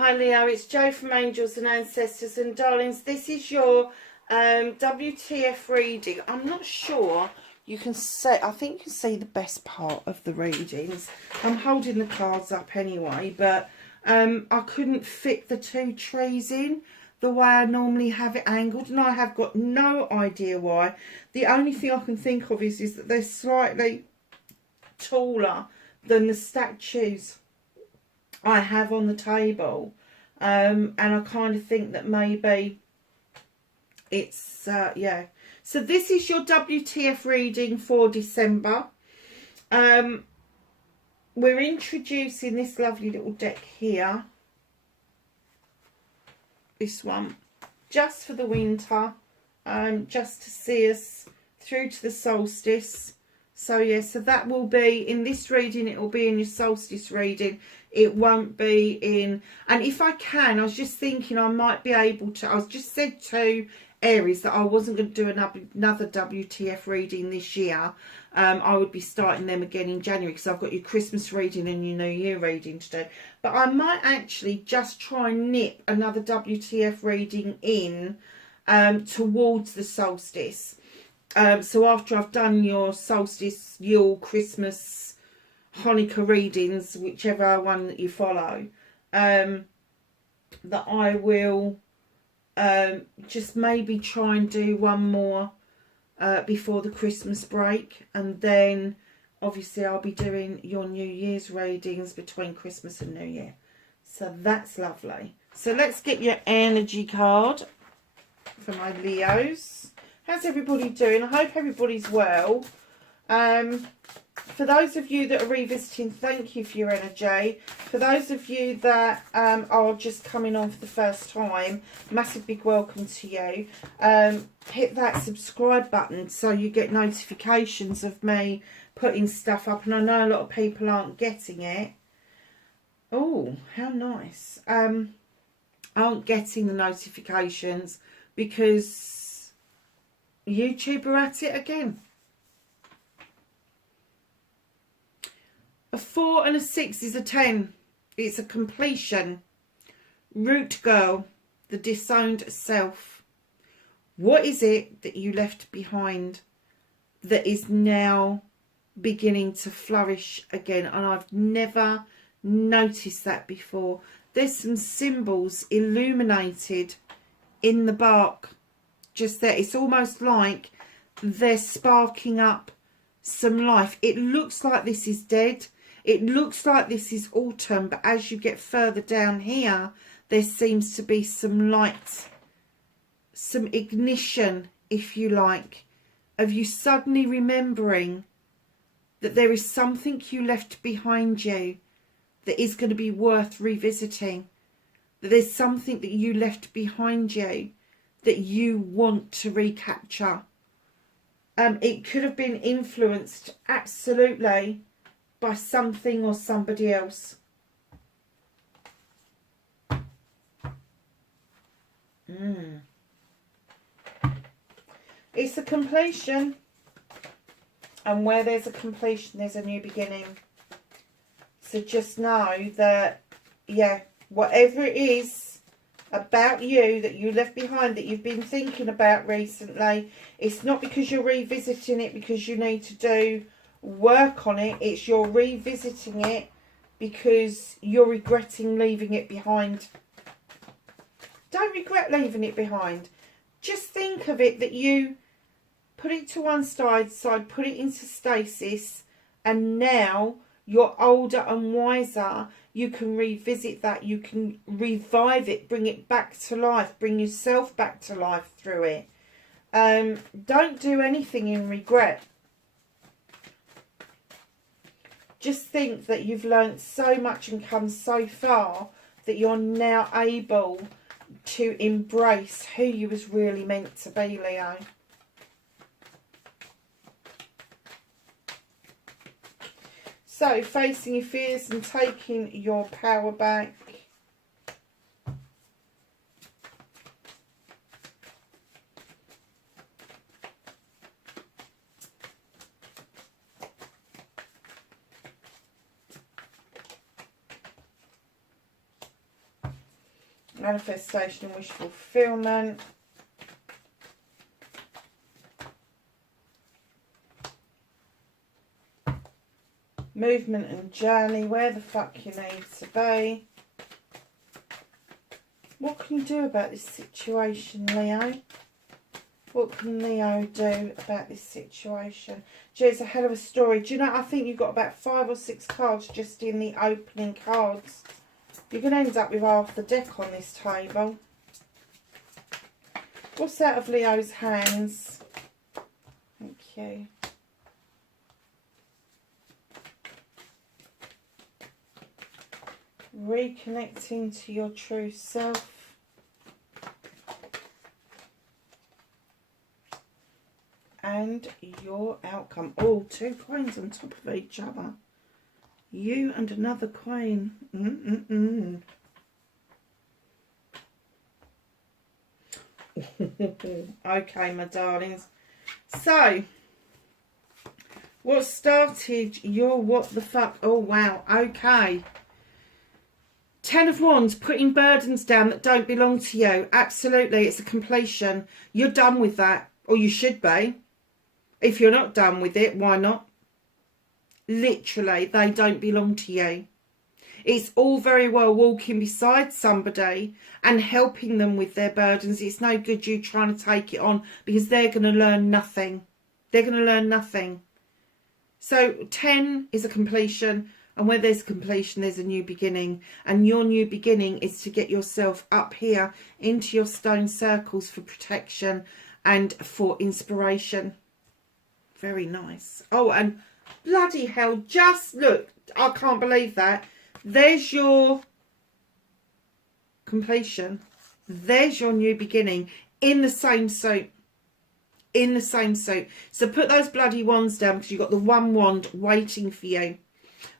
Hi Leo, it's Jo from Angels and Ancestors, and darlings, this is your WTF reading. I'm not sure you can see, I think you can see the best part of the readings. I'm holding the cards up anyway, but I couldn't fit the two trees in the way I normally have it angled, and I have got no idea why. The only thing I can think of is that they're slightly taller than the statues I have on the table, and I kind of think that maybe it's yeah. So this is your WTF reading for December. We're introducing this lovely little deck here, this one, just for the winter, just to see us through to the solstice. So yeah, so that will be in this reading, it will be in your solstice reading. It won't be in, and if I can, I was just thinking I might be able to, I was just said to Aries that I wasn't going to do another WTF reading this year. I would be starting them again in January because I've got your Christmas reading and your New Year reading to do. But I might actually just try and nip another WTF reading in towards the solstice. So after I've done your solstice, Yule, Christmas, Hanukkah readings, whichever one that you follow, that I will just maybe try and do one more before the Christmas break, and then obviously I'll be doing your New Year's readings between Christmas and New Year. So that's lovely. So let's get your energy card for my Leos. How's everybody doing? I hope everybody's well. For those of you that are revisiting, thank you for your energy. For those of you that are just coming on for the first time, massive big welcome to you. Hit that subscribe button so you get notifications of me putting stuff up. And I know a lot of people aren't getting it. Oh, how nice. Aren't getting the notifications because YouTube are at it again. A 4 and a 6 is a 10. It's a completion. Root girl, the disowned self. What is it that you left behind that is now beginning to flourish again? And I've never noticed that before. There's some symbols illuminated in the bark just there. It's almost like they're sparking up some life. It looks like this is dead. It looks like this is autumn, but as you get further down here, there seems to be some light, some ignition, if you like, of you suddenly remembering that there is something you left behind you that is going to be worth revisiting. That there's something that you left behind you that you want to recapture. It could have been influenced absolutely by something or somebody else. It's a completion, and where there's a completion there's a new beginning. So just know that, yeah, whatever it is about you that you left behind, that you've been thinking about recently, it's not because you're revisiting it because you need to do work on it. It's you're revisiting it because you're regretting leaving it behind. Don't regret leaving it behind. Just think of it that you put it to one side, put it into stasis, and now you're older and wiser. You can revisit that. You can revive it, bring it back to life, bring yourself back to life through it. Don't do anything in regret. Just think that you've learned so much and come so far that you're now able to embrace who you was really meant to be, Leo. So, facing your fears and taking your power back. Manifestation and wish fulfillment. Movement and journey, where the fuck you need to be. What can you do about this situation, Leo? What can Leo do about this situation? Gee, it's a hell of a story. Do you know, I think you've got about 5 or 6 cards just in the opening cards. You're going to end up with half the deck on this table. What's out of Leo's hands? Thank you. Reconnecting to your true self. And your outcome. Oh, 2 coins on top of each other. You and another coin. Okay, my darlings. So, what started your what the fuck? Oh, wow. Okay. 10 of Wands, putting burdens down that don't belong to you. Absolutely, it's a completion. You're done with that. Or you should be. If you're not done with it, why not? Literally, they don't belong to you. It's all very well walking beside somebody and helping them with their burdens. It's no good you trying to take it on because they're going to learn nothing. They're going to learn nothing. So 10 is a completion. And where there's completion, there's a new beginning. And your new beginning is to get yourself up here into your stone circles for protection and for inspiration. Very nice. Oh, and bloody hell, just look. I can't believe that. There's your completion. There's your new beginning in the same suit. In the same suit. So put those bloody wands down because you've got the 1 wand waiting for you.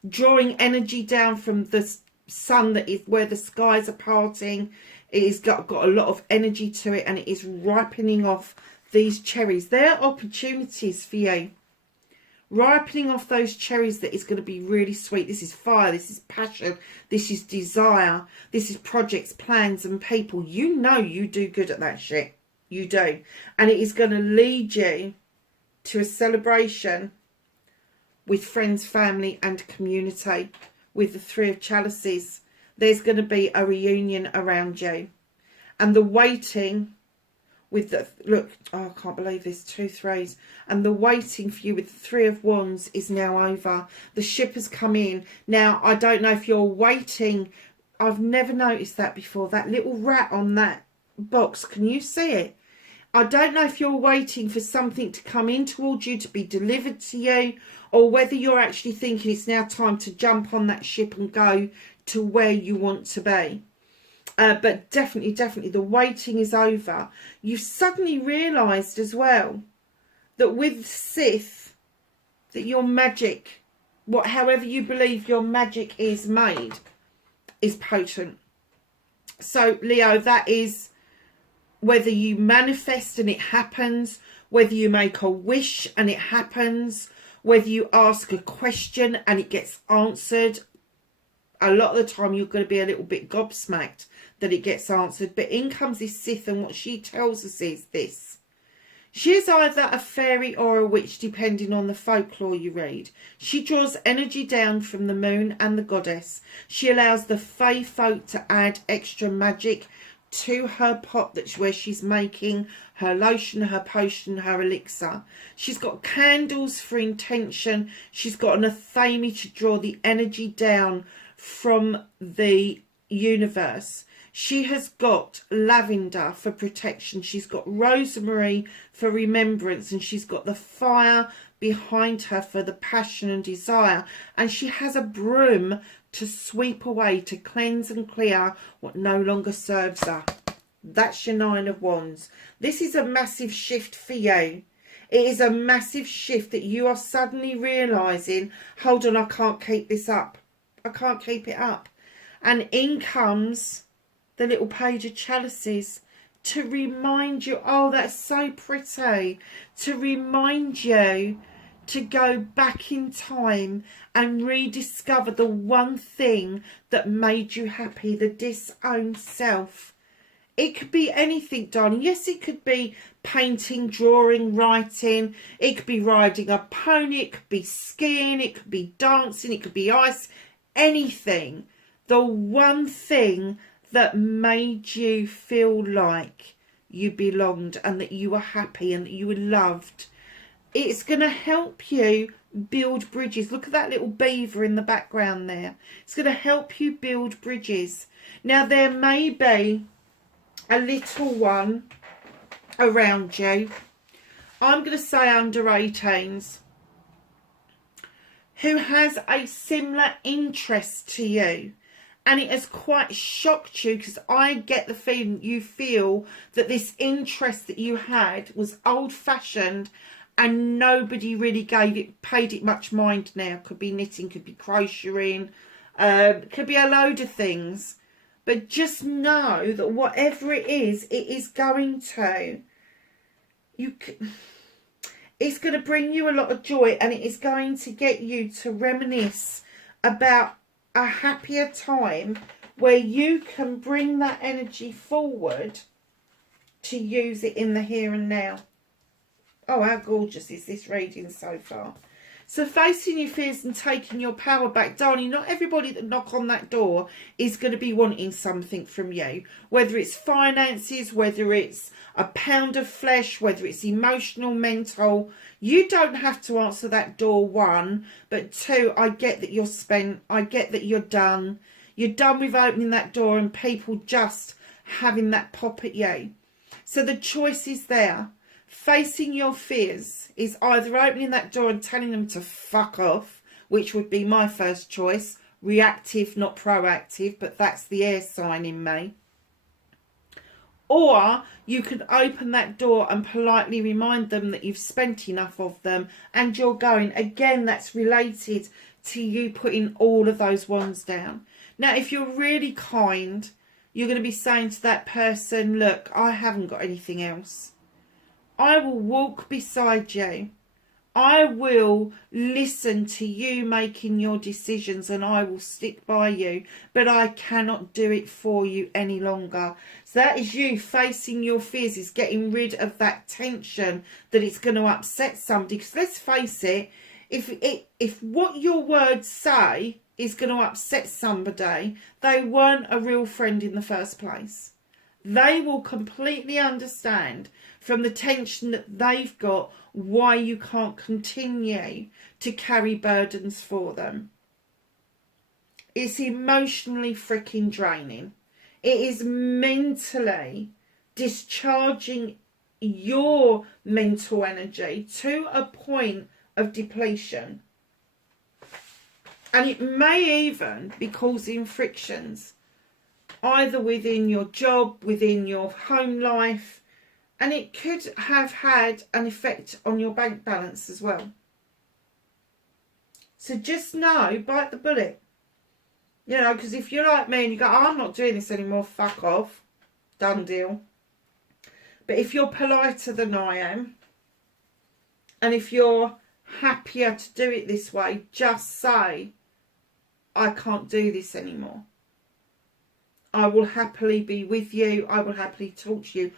Drawing energy down from the sun that is where the skies are parting. It has got a lot of energy to it and it is ripening off these cherries. They're opportunities for you. Ripening off those cherries that is going to be really sweet. This is fire. This is passion. This is desire. This is projects, plans and people. You know you do good at that shit. You do. And it is going to lead you to a celebration with friends, family and community. With the 3 of chalices. There's going to be a reunion around you. And the waiting with the, look, oh, I can't believe this, 2 threes. And the waiting for you with the 3 of wands is now over. The ship has come in. Now, I don't know if you're waiting. I've never noticed that before. That little rat on that box, can you see it? I don't know if you're waiting for something to come in towards you, to be delivered to you, or whether you're actually thinking it's now time to jump on that ship and go to where you want to be. But definitely, the waiting is over. You've suddenly realised as well that with Sith, that your magic, however you believe your magic is made, is potent. So, Leo, that is whether you manifest and it happens, whether you make a wish and it happens, whether you ask a question and it gets answered. A lot of the time you're going to be a little bit gobsmacked that it gets answered. But in comes this Sith, and what she tells us is this. She is either a fairy or a witch, depending on the folklore you read. She draws energy down from the moon and the goddess. She allows the fae folk to add extra magic to her pot where she's making her lotion, her potion, her elixir. She's got candles for intention. She's got an athame to draw the energy down from the universe. She has got lavender for protection. She's got rosemary for remembrance. And she's got the fire behind her for the passion and desire. And she has a broom to sweep away, to cleanse and clear what no longer serves her. That's your 9 of Wands. This is a massive shift for you. It is a massive shift that you are suddenly realising, hold on, I can't keep this up. I can't keep it up. And in comes the little page of chalices to remind you, oh, that's so pretty, to remind you to go back in time and rediscover the one thing that made you happy, the disowned self. It could be anything, darling. Yes, it could be painting, drawing, writing. It could be riding a pony. It could be skiing. It could be dancing. It could be ice. Anything. The one thing that made you feel like you belonged and that you were happy and that you were loved. It's going to help you build bridges. Look at that little beaver in the background there. It's going to help you build bridges. Now, there may be a little one around you. I'm going to say under 18s. Who has a similar interest to you. And it has quite shocked you, because I get the feeling you feel that this interest that you had was old-fashioned and nobody really paid it much mind now. Could be knitting, could be crocheting, could be a load of things. But just know that whatever it is going to, it's going to bring you a lot of joy, and it is going to get you to reminisce about a happier time where you can bring that energy forward to use it in the here and now. Oh, how gorgeous is this reading so far? So facing your fears and taking your power back, darling, not everybody that knock on that door is going to be wanting something from you. Whether it's finances, whether it's a pound of flesh, whether it's emotional, mental. You don't have to answer that door, one. But two, I get that you're spent. I get that you're done. You're done with opening that door and people just having that pop at you. So the choice is there. Facing your fears is either opening that door and telling them to fuck off, which would be my first choice. Reactive, not proactive, but that's the air sign in me. Or you can open that door and politely remind them that you've spent enough of them and you're going. Again, that's related to you putting all of those wands down. Now, if you're really kind, you're going to be saying to that person, look, I haven't got anything else. I will walk beside you. I will listen to you making your decisions and I will stick by you. But I cannot do it for you any longer. So that is you facing your fears, is getting rid of that tension that it's going to upset somebody. Because let's face it, if what your words say is going to upset somebody, they weren't a real friend in the first place. They will completely understand from the tension that they've got why you can't continue to carry burdens for them. It's emotionally freaking draining. It is mentally discharging your mental energy to a point of depletion. And it may even be causing frictions, either within your job, within your home life, and it could have had an effect on your bank balance as well. So just know, bite the bullet. You know, because if you're like me and you go, oh, I'm not doing this anymore, fuck off, done deal. But if you're politer than I am, and if you're happier to do it this way, just say, I can't do this anymore. I will happily be with you. I will happily talk to you.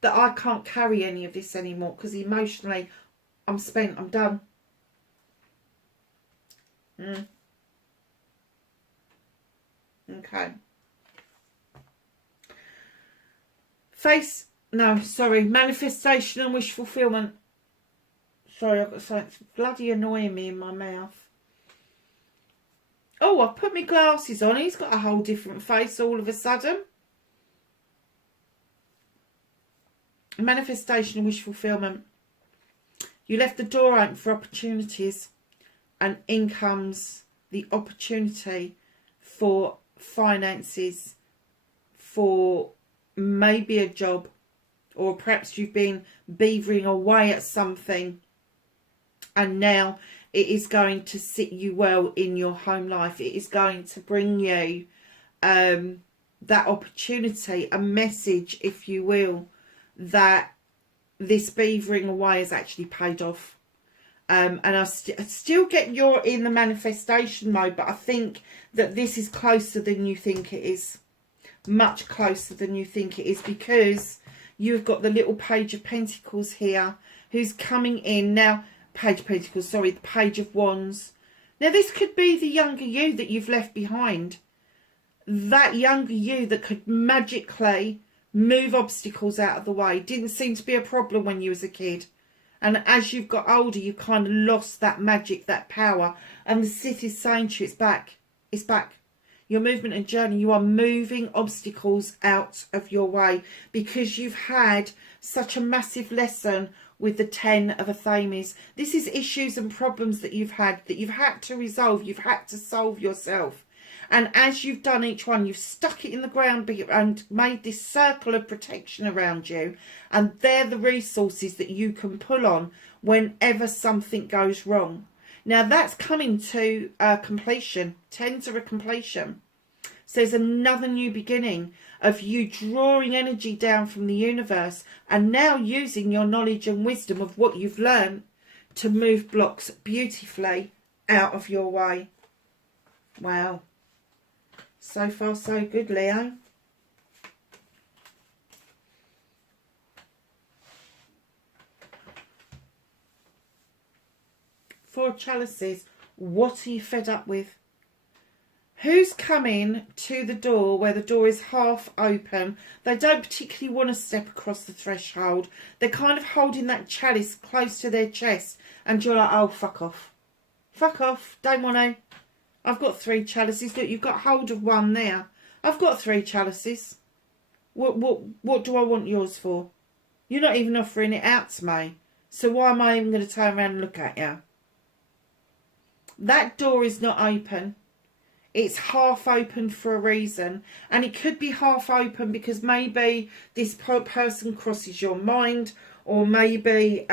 That I can't carry any of this anymore because emotionally I'm spent. I'm done. Okay. Manifestation and wish fulfillment. Sorry, I've got something bloody annoying me in my mouth. Oh, I've put my glasses on. He's got a whole different face all of a sudden. Manifestation and wish fulfillment. You left the door open for opportunities, and in comes the opportunity for finances, for maybe a job, or perhaps you've been beavering away at something and now it is going to sit you well in your home life. It is going to bring you that opportunity, a message, if you will, that this beavering away has actually paid off. And I still get you're in the manifestation mode, but I think that this is closer than you think it is. Much closer than you think it is, because you've got the little Page of Pentacles here who's coming in. Now, Page of Pentacles, sorry, the Page of Wands. Now, this could be the younger you that you've left behind. That younger you that could magically move obstacles out of the way. Didn't seem to be a problem when you was a kid. And as you've got older, you kind of lost that magic, that power. And the Sith is saying to you, it's back. It's back. Your movement and journey, you are moving obstacles out of your way because you've had such a massive lesson with the 10 of Athames. This is issues and problems that you've had to resolve, you've had to solve yourself. And as you've done each one, you've stuck it in the ground and made this circle of protection around you. And they're the resources that you can pull on whenever something goes wrong. Now that's coming to completion, 10 to a completion. So there's another new beginning of you drawing energy down from the universe and now using your knowledge and wisdom of what you've learned to move blocks beautifully out of your way. Wow. So far, so good, Leo. Four chalices. What are you fed up with? Who's coming to the door where the door is half open? They don't particularly want to step across the threshold. They're kind of holding that chalice close to their chest. And you're like, oh, fuck off. Fuck off. Don't want to. I've got 3 chalices. Look, you've got hold of one there. I've got 3 chalices. What do I want yours for? You're not even offering it out to me. So why am I even going to turn around and look at you? That door is not open. It's half open for a reason. And it could be half open because maybe this person crosses your mind. Or maybe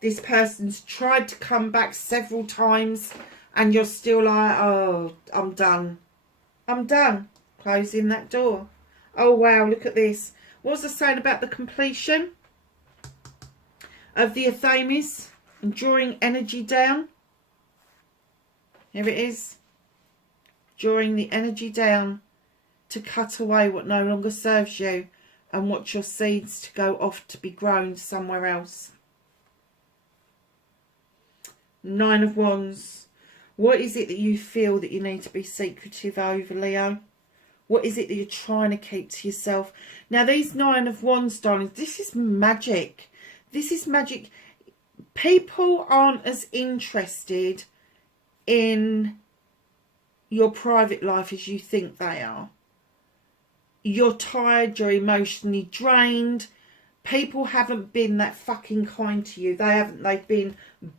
this person's tried to come back several times. And you're still like, oh, I'm done. I'm done. Closing that door. Oh, wow, look at this. What was I saying about the completion of the Athames and drawing energy down? Here it is. Drawing the energy down to cut away what no longer serves you and watch your seeds to go off to be grown somewhere else. 9 of Wands. What is it that you feel that you need to be secretive over, Leo? What is it that you're trying to keep to yourself? Now, these 9 of Wands, darling, this is magic. This is magic. People aren't as interested in your private life as you think they are. You're tired, you're emotionally drained. People haven't been that fucking kind to you. They haven't. They've been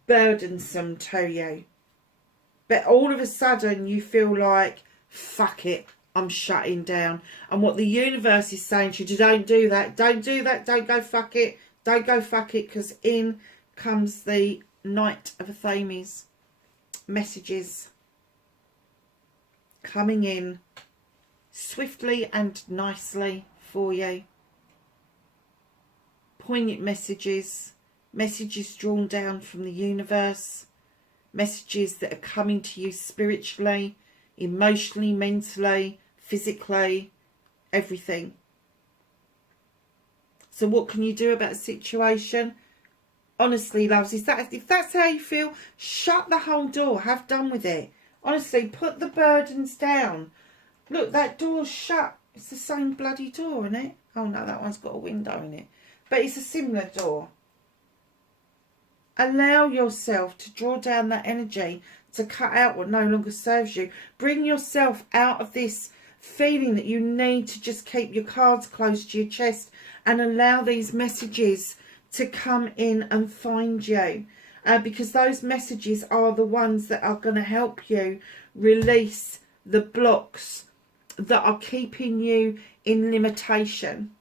burdensome to you. But all of a sudden you feel like, fuck it, I'm shutting down. And what the universe is saying to you, don't do that, don't do that, don't go fuck it, don't go fuck it, because in comes the Knight of Athames. Messages coming in swiftly and nicely for you. Poignant messages, messages drawn down from the universe, messages that are coming to you spiritually, emotionally, mentally, physically, everything. So what can you do about the situation? Honestly, loves, if that's how you feel, shut the whole door. Have done with it. Honestly, put the burdens down. Look, that door's shut. It's the same bloody door, isn't it? Oh no, that one's got a window in it. But it's a similar door. Allow yourself to draw down that energy to cut out what no longer serves you. Bring yourself out of this feeling that you need to just keep your cards close to your chest and allow these messages to come in and find you. Because those messages are the ones that are going to help you release the blocks that are keeping you in limitation.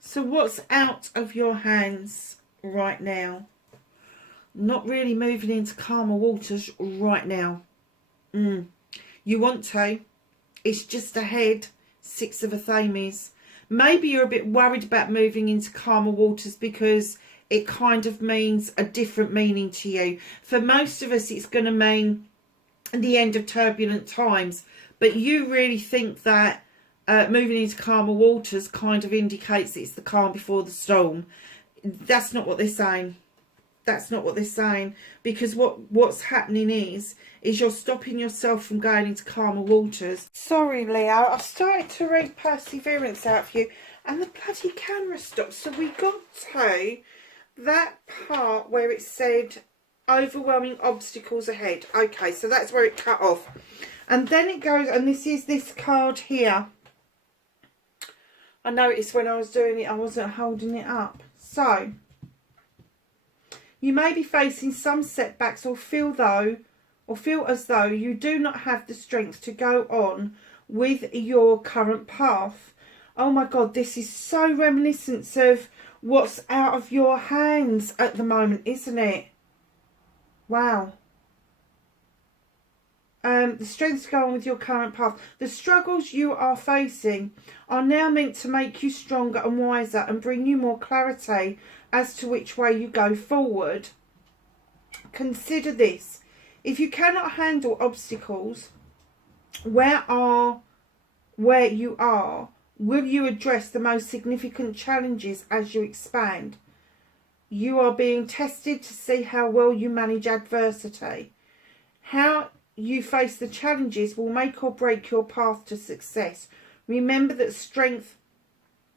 So what's out of your hands right now? Not really moving into calmer waters right now. You want to. It's just ahead. 6 of Athames. Maybe you're a bit worried about moving into calmer waters because it kind of means a different meaning to you. For most of us, it's going to mean the end of turbulent times. But you really think that moving into calmer waters kind of indicates it's the calm before the storm. That's not what they're saying. That's not what they're saying, because what's happening is you're stopping yourself from going into calmer waters. Sorry, Leo, I started to read Perseverance out for you and the bloody camera stopped. So we got to that part where it said overwhelming obstacles ahead. Okay, so that's where it cut off. And then it goes, and this is this card here. I noticed when I was doing it, I wasn't holding it up. So you may be facing some setbacks or feel as though you do not have the strength to go on with your current path. Oh my God, this is so reminiscent of what's out of your hands at the moment, isn't it? Wow. The strength to go on with your current path. The struggles you are facing are now meant to make you stronger and wiser and bring you more clarity as to which way you go forward. Consider this. If you cannot handle obstacles, where you are, will you address the most significant challenges as you expand? You are being tested to see how well you manage adversity. How you face the challenges will make or break your path to success. Remember that strength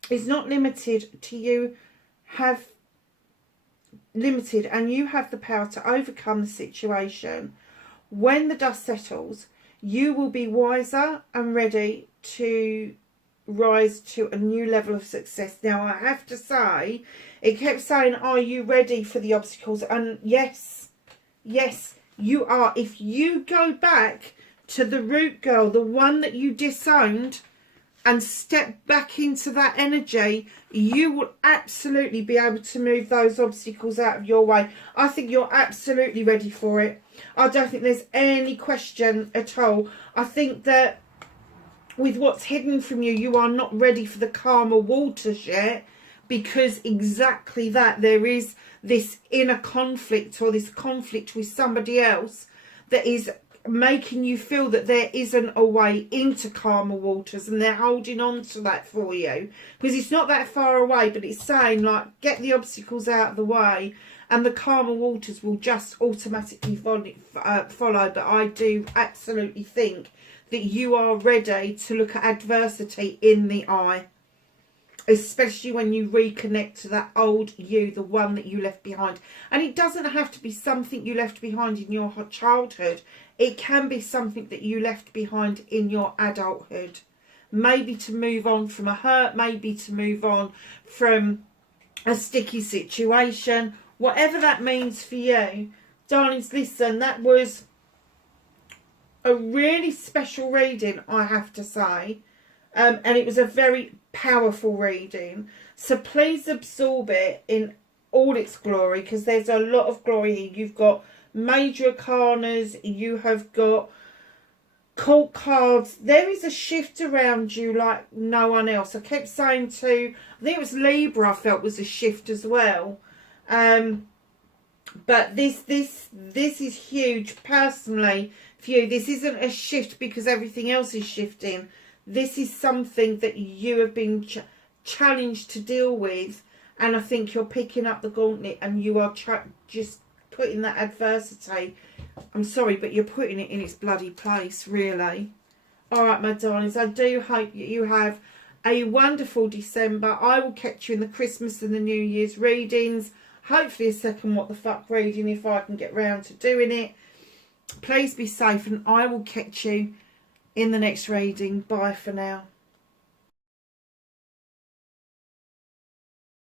is not limited to you and you have the power to overcome the situation. When the dust settles, you will be wiser and ready to rise to a new level of success. Now, I have to say, it kept saying, are you ready for the obstacles? And yes, you are. If you go back to the root girl, the one that you disowned, and step back into that energy, you will absolutely be able to move those obstacles out of your way. I think you're absolutely ready for it. I don't think there's any question at all. I think that with what's hidden from you, you are not ready for the calmer waters yet, because exactly that, there is this inner conflict, or this conflict with somebody else, that is making you feel that there isn't a way into calmer waters, and they're holding on to that for you because it's not that far away, but it's saying, like, get the obstacles out of the way and the calmer waters will just automatically follow. But I do absolutely think that you are ready to look at adversity in the eye, especially when you reconnect to that old you, the one that you left behind. And it doesn't have to be something you left behind in your childhood. It can be something that you left behind in your adulthood. Maybe to move on from a hurt, maybe to move on from a sticky situation. Whatever that means for you. Darlings, listen, that was a really special reading, I have to say. And it was a very powerful reading. So please absorb it in all its glory, because there's a lot of glory here. You've got major arcanas, you have got court cards. There is a shift around you like no one else. I kept saying to, I think it was Libra, I felt was a shift as well. But this is huge personally for you. This isn't a shift because everything else is shifting. This is something that you have been challenged to deal with, and I think you're picking up the gauntlet and you are just putting that adversity, I'm sorry, but you're putting it in its bloody place, really. All right, my darlings, I do hope you have a wonderful December. I will catch you in the Christmas and the New Year's readings. Hopefully a second What the Fuck reading if I can get round to doing it. Please be safe, and I will catch you in the next reading. Bye for now.